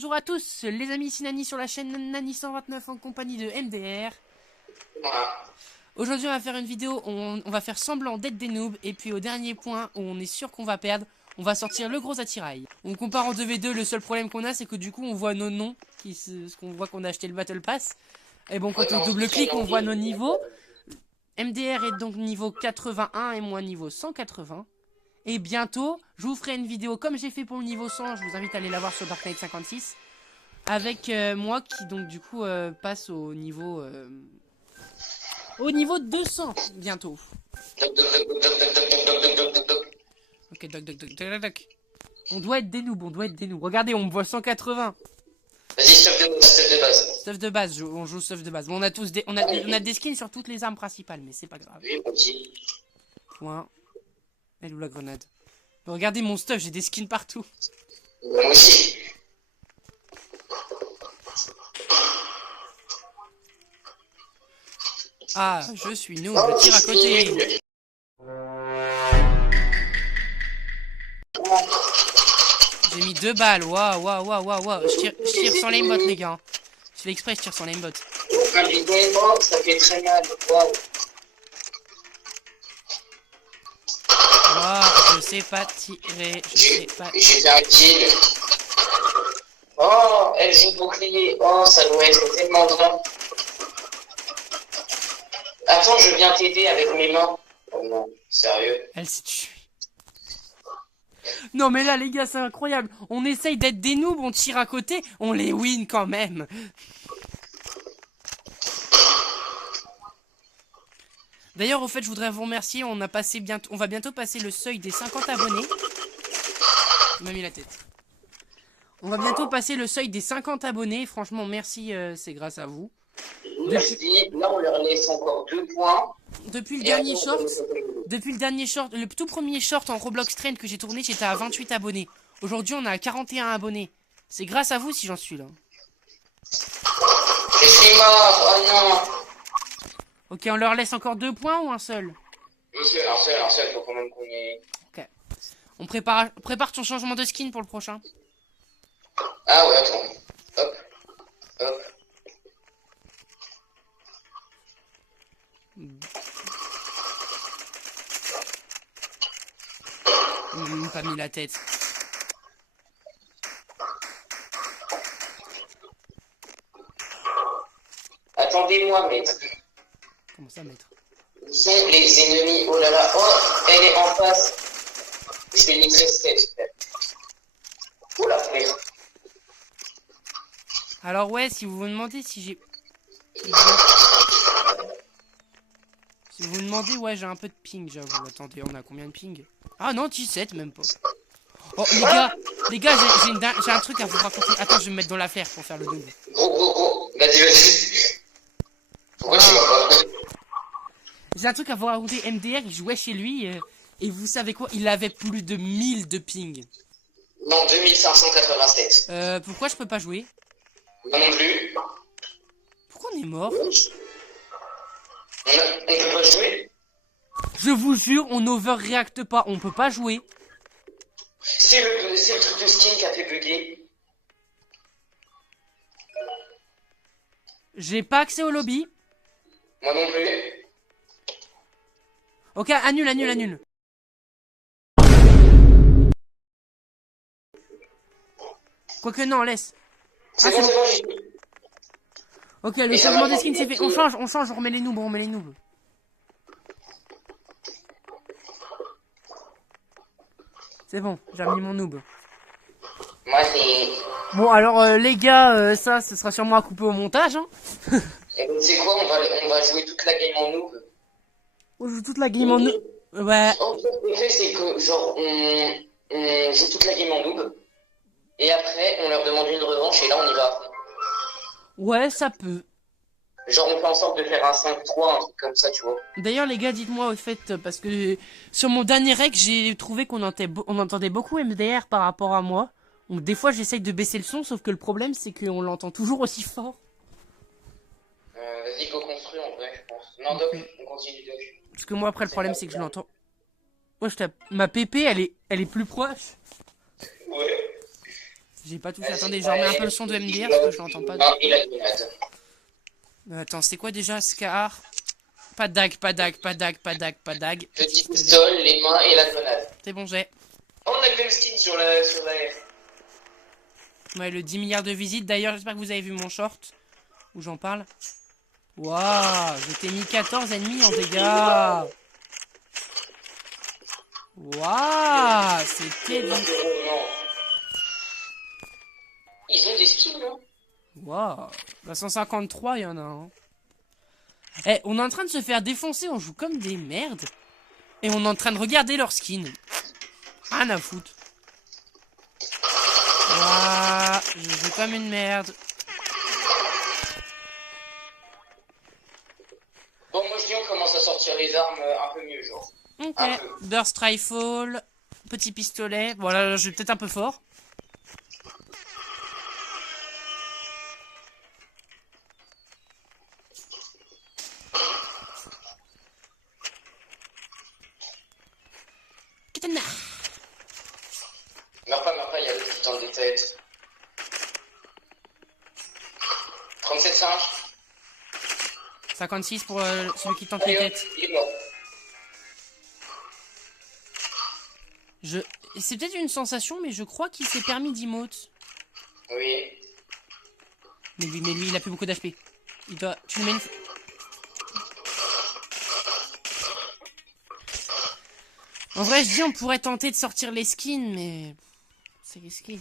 Bonjour à tous, les amis, ici Nani sur la chaîne Nani129 en compagnie de MDR. Voilà. Aujourd'hui on va faire une vidéo où on va faire semblant d'être des noobs et puis au dernier point où on est sûr qu'on va perdre, on va sortir le gros attirail. On compare en 2v2, le seul problème qu'on a c'est que du coup on voit nos noms, parce qu'on voit qu'on a acheté le Battle Pass. Et bon Ouais, quand on non, double c'est clic on voit janvier. nos niveaux. MDR est donc niveau 81 et moi niveau 180. Et bientôt je vous ferai une vidéo comme j'ai fait pour le niveau 100, je vous invite à aller la voir sur Dark Knight 56. Avec moi qui donc du coup passe au niveau 200 bientôt. Doc, doc, doc, doc, doc, doc, doc, doc, doc, doc, doc. Ok, doc, doc, doc, doc, doc. On doit être des noobs, on doit être des noobs. Regardez, on me voit 180. Vas-y, stuff de base. Stuff de base, on joue stuff de base. Bon, on a tous des, on a des skins sur toutes les armes principales, mais c'est pas grave. Oui, mon petit. Point. Elle ou la grenade. Mais regardez mon stuff, j'ai des skins partout. Moi aussi. Ah, je suis noob, je tire à côté. J'ai mis 2 balles, waouh, waouh, waouh, waouh, waouh. Je tire sans l'aimbot, les gars. Je fais exprès, je tire sans l'aimbot. Un bidon, ça fait très mal. Waouh. Waouh, je sais pas tirer, je sais pas. J'ai fait un kill. Oh, elle joue bouclier. Oh, ça doit être tellement grand. Attends, je viens t'aider avec mes mains. Oh non, sérieux. Elle s'est tuée. Non mais là les gars c'est incroyable. On essaye d'être des noobs, on tire à côté, on les win quand même. D'ailleurs au fait je voudrais vous remercier, on va bientôt passer le seuil des 50 abonnés. Il m'a mis la tête. On va bientôt passer le seuil des 50 abonnés, franchement merci, c'est grâce à vous. Merci. Là, on leur laisse encore 2 points. Depuis le Et après, dernier on short, fait le tout premier short en Roblox Trend que j'ai tourné, j'étais à 28 abonnés. Aujourd'hui on est à 41 abonnés. C'est grâce à vous si j'en suis là. Je suis mort. Oh non. Ok, on leur laisse encore 2 points ou un seul? Un seul, faut quand même qu'on ait... Ok. On prépare ton changement de skin pour le prochain. Ah ouais, attends. Hop, hop. Il m'a même pas mis la tête. Attendez-moi, maître. Comment ça, maître? Où sont les ennemis? Oh là là. Oh, elle est en face. Je vais niquer ce tête. Oh la frère. Alors ouais, si vous vous demandez si j'ai... Si vous vous demandez, ouais, j'ai un peu de ping, j'avoue. Attendez, on a combien de ping? Ah non, 17, même pas. Oh, les gars, j'ai un truc à vous raconter. Attends, je vais me mettre dans l'affaire pour faire le double. Gros. Vas-y, vas-y. Pourquoi tu vas pas? J'ai un truc à vous raconter. MDR, il jouait chez lui, et vous savez quoi? Il avait plus de 1000 de ping. Non, 2587. Pourquoi je peux pas jouer? Moi non plus. Pourquoi on est mort? On peut pas jouer? Je vous jure, on overreacte pas, on peut pas jouer. C'est le truc de skin qui a fait bugger. J'ai pas accès au lobby. Moi non plus. Ok, annule. Quoique non, laisse. C'est Ah, c'est bon, bon. c'est bon, j'ai... Ok, le Et ça changement va des skins c'est prendre fait. On change, on remet les noobs. C'est bon, j'ai remis mon noob. Moi, c'est... Bon, alors les gars, ça, ce sera sûrement à couper au montage. Hein. Et donc, c'est quoi? On va jouer toute la game en noob. On joue toute la game en noob. Ouais. En fait, ce qu'on fait, c'est que, genre, on joue toute la game en noob. Et après, on leur demande une revanche, et là, on y va à fond. Ouais, ça peut. Genre, on fait en sorte de faire un 5-3, un truc comme ça, tu vois. D'ailleurs, les gars, dites-moi au fait, parce que sur mon dernier rec, j'ai trouvé qu'on entendait beaucoup MDR par rapport à moi. Donc des fois, j'essaye de baisser le son, sauf que le problème, c'est qu'on l'entend toujours aussi fort. Vas-y, go construire, en vrai, je pense. Non, Doc, on continue, Doc. Parce que moi, après, le problème, c'est que je l'entends. Moi, ma PP, elle est plus proche. Ouais. J'ai pas tout fait. Attendez, je remets un peu le son de MDR parce que je l'entends pas. Non, et la grenade. Attends, c'était quoi déjà, Scar? Pas de dague, pas de dague, pas de dague, pas de dague, pas de dague. Petit pistole, les mains et la grenade. C'est bon, j'ai. Oh, on a le même skin sur la F. Ouais, le 10 milliards de visites. D'ailleurs, j'espère que vous avez vu mon short où j'en parle. Waouh, je t'ai mis 14 ennemis en dégâts. Waouh, c'était du... Non. Ils ont des skins, non? Waouh, bah 153, il y en a un. Eh, on est en train de se faire défoncer, on joue comme des merdes. Et on est en train de regarder leur skin. Rien à foutre. Waouh, je joue comme une merde. Bon, moi je dis on commence à sortir les armes un peu mieux, genre. Ok, Un peu. burst rifle, petit pistolet. Voilà, je vais peut-être un peu fort. Katana. Meurs pas, il y a l'autre qui tente des têtes. 37,5. 56 pour celui qui tente les Allez, hop, têtes. il est mort. C'est peut-être une sensation, mais je crois qu'il s'est permis d'emote. Oui. Mais lui, il a plus beaucoup d'HP. Il doit... Tu lui mets une... En vrai, je dis on pourrait tenter de sortir les skins, mais... C'est risqué.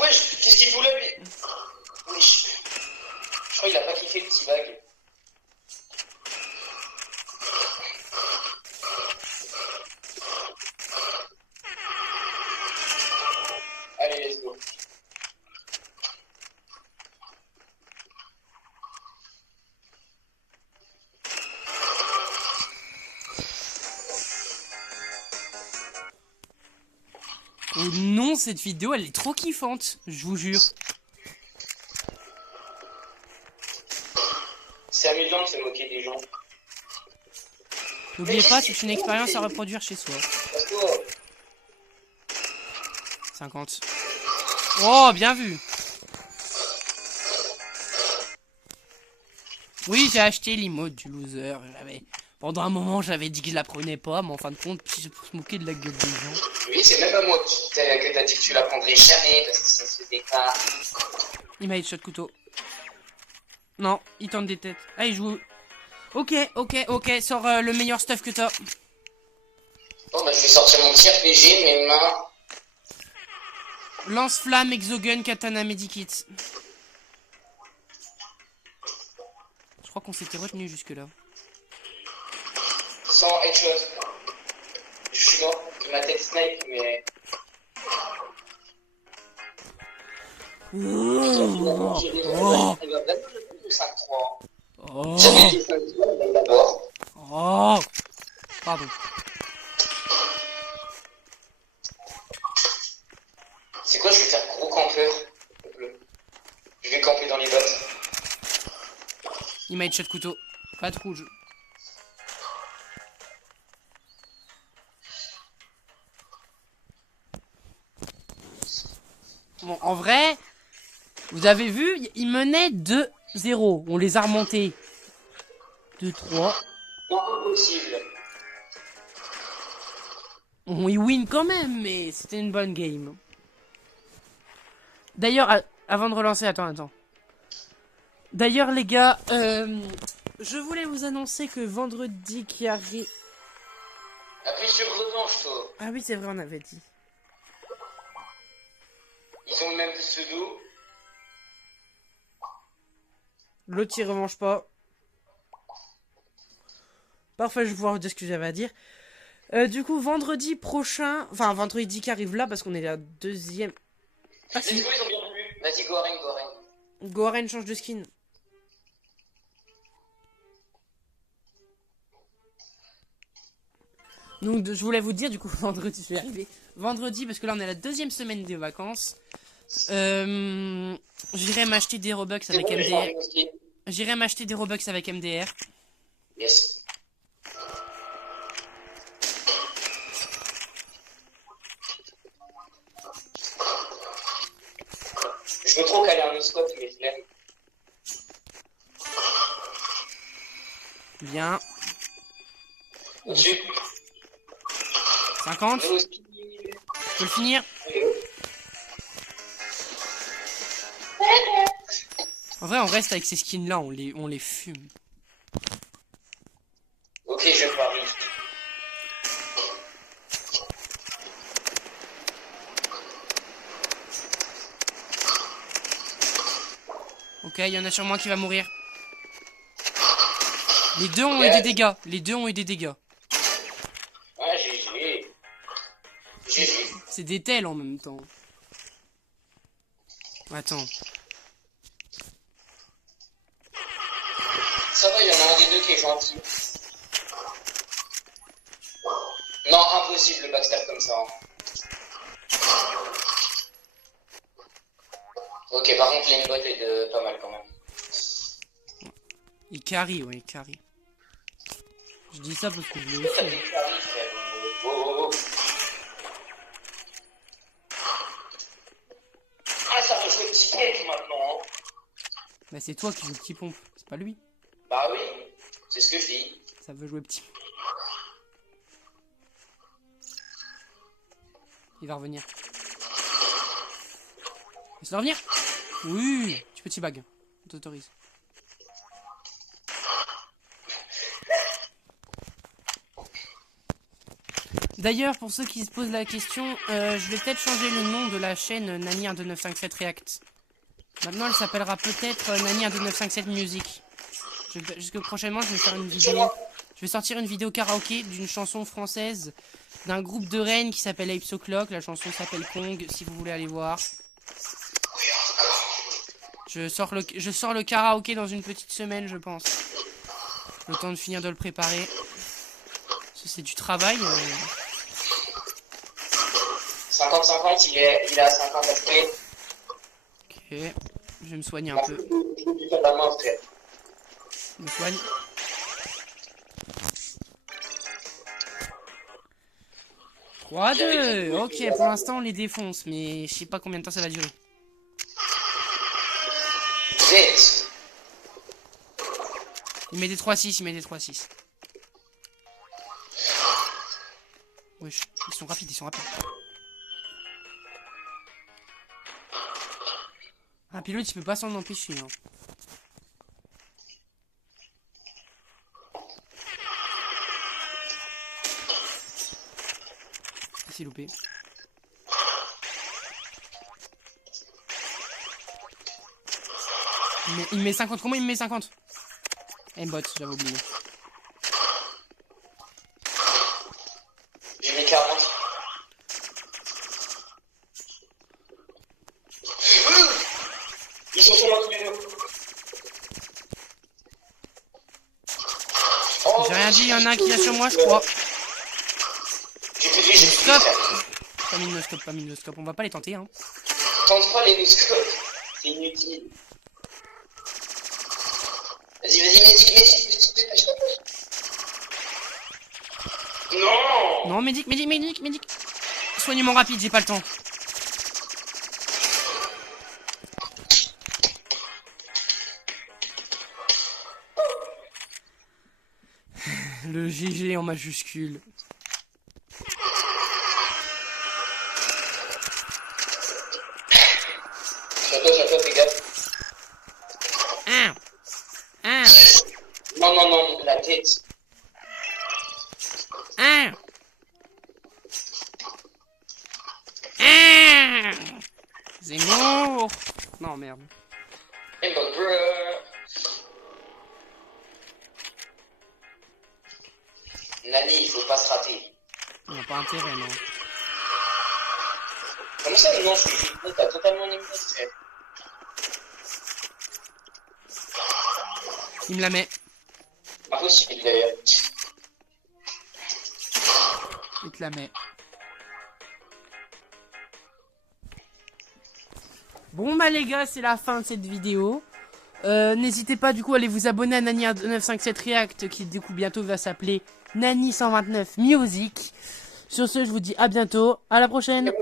Wesh, qu'est-ce qu'il fout là, lui? Wesh. Je crois qu'il a pas kiffé le petit bag. Allez, let's go. Oh non, cette vidéo, elle est trop kiffante, je vous jure. C'est amusant de se moquer des gens. N'oubliez pas, c'est une expérience à reproduire chez soi. Parce que, 50. Oh, bien vu. Oui, j'ai acheté l'emote du loser. Pendant un moment, j'avais dit que je la prenais pas, mais en fin de compte, c'est pour se moquer de la gueule des gens. oui, c'est même à moi que t'as dit que tu la prendrais jamais parce que ça se fait pas. Il m'a headshot couteau. Non, il tente des têtes. Ah, il joue. Ok, sors le meilleur stuff que t'as. Bon, bah, je vais sortir mon tir PG, mes mains. Lance-flamme, exogun, katana, medikit. Je crois qu'on s'était retenu jusque-là. Sans headshot. Je suis mort. Ma tête snipe, mais. Oh. Oh. 5-3. Oh. J'avais dit 5-3 d'abord. Oh. Pardon. C'est quoi, je vais faire gros campeur. Je vais camper dans les bottes. Il m'a headshot couteau. Pas de rouge. Bon, en vrai, vous avez vu, il menait 2-0. On les a remontés. 2-3. Impossible. On y win quand même, mais c'était une bonne game. D'ailleurs, avant de relancer, attends. D'ailleurs, les gars, je voulais vous annoncer que vendredi qui arrive... Appuie sur revanche, toi. Ah oui, c'est vrai, on avait dit. Ils ont le même pseudo. L'autre, il revanche pas. Parfait, je vais pouvoir vous dire ce que j'avais à dire. Du coup, vendredi prochain... Enfin, vendredi qui arrive là, parce qu'on est la deuxième... Ah Les si, deux, ils ont bien vu. Vas-y, Goren. Goren change de skin. Donc, je voulais vous dire, du coup, vendredi, je vais arriver. Vendredi, parce que là, on est à la deuxième semaine des vacances. J'irai m'acheter des Robux avec MDR. J'irai m'acheter des Robux avec MDR. Yes. Je veux trop caler un no-scope, mais flemme. Bien. Au-dessus. 50. Nous Je peux le finir. En vrai, on reste avec ces skins là, on les fume. Ok, je parie. Ok, il y en a sur moi qui va mourir. Les deux ont eu des dégâts. Les deux ont eu des dégâts. Ah, GG. GG. C'est des tels en même temps. Attends. Ça va, il y en a un des deux qui est gentil. Non, impossible le backstab comme ça. Ok, par contre, l'inbot est de pas mal quand même. Il carry, ouais, il carry. Je dis ça parce que je l'ai aussi. Ah, ça peut jouer petit cake maintenant. Hein. Bah c'est toi qui joue petit pompe, c'est pas lui. Bah oui, c'est ce que je dis. Ça veut jouer petit. Il va revenir. Laisse-le revenir. Oui, tu petit bag. On t'autorise. D'ailleurs, pour ceux qui se posent la question, je vais peut-être changer le nom de la chaîne Nani12957 React. Maintenant, elle s'appellera peut-être Nani12957 Music. Jusque prochainement, je vais faire une vidéo. Je vais sortir une vidéo karaoké d'une chanson française d'un groupe de Rennes qui s'appelle Apes O'Clock. La chanson s'appelle Kong, si vous voulez aller voir. Je sors le karaoké dans une petite semaine, je pense. Le temps de finir de le préparer. C'est du travail. 50-50, il est à 50 aspects. Ok, je vais me soigner un peu. Je me soigne. « 3-2 » Ok, pour l'instant on les défonce, mais je sais pas combien de temps ça va durer. Vite. Il met des 3-6, il met des 3-6. Wesh, ils sont rapides, ils sont rapides. Un pilote, il peut pas s'en empêcher. Hein. C'est loupé. Il met 50. Comment il me met 50? Aimbot, j'avais oublié. J'ai mis 40. Ils sont sur moi tous les deux. Oh, j'ai rien dit, il y en a un qui est sur moi, je crois. Stop. Pas mis de scope, pas mis de scope. On va pas les tenter, hein. Tente pas les no-scopes. C'est inutile. Vas-y, médic, dépêche. Non. Non, médic. Soignement rapide, j'ai pas le temps. Le GG en majuscule. Sur toi, fais gaffe. Non, la tête. Zemmour. Non, merde. Et bah, Nani, il faut pas se rater. On n'a pas intérêt, non. Comment ça, non, je suis con, t'as totalement éliminé. Il me la met. Impossible d'ailleurs. Il te la met. Bon bah les gars, c'est la fin de cette vidéo. N'hésitez pas du coup à aller vous abonner à Nani957 React qui du coup bientôt va s'appeler Nani129 Music. Sur ce, je vous dis à bientôt, à la prochaine.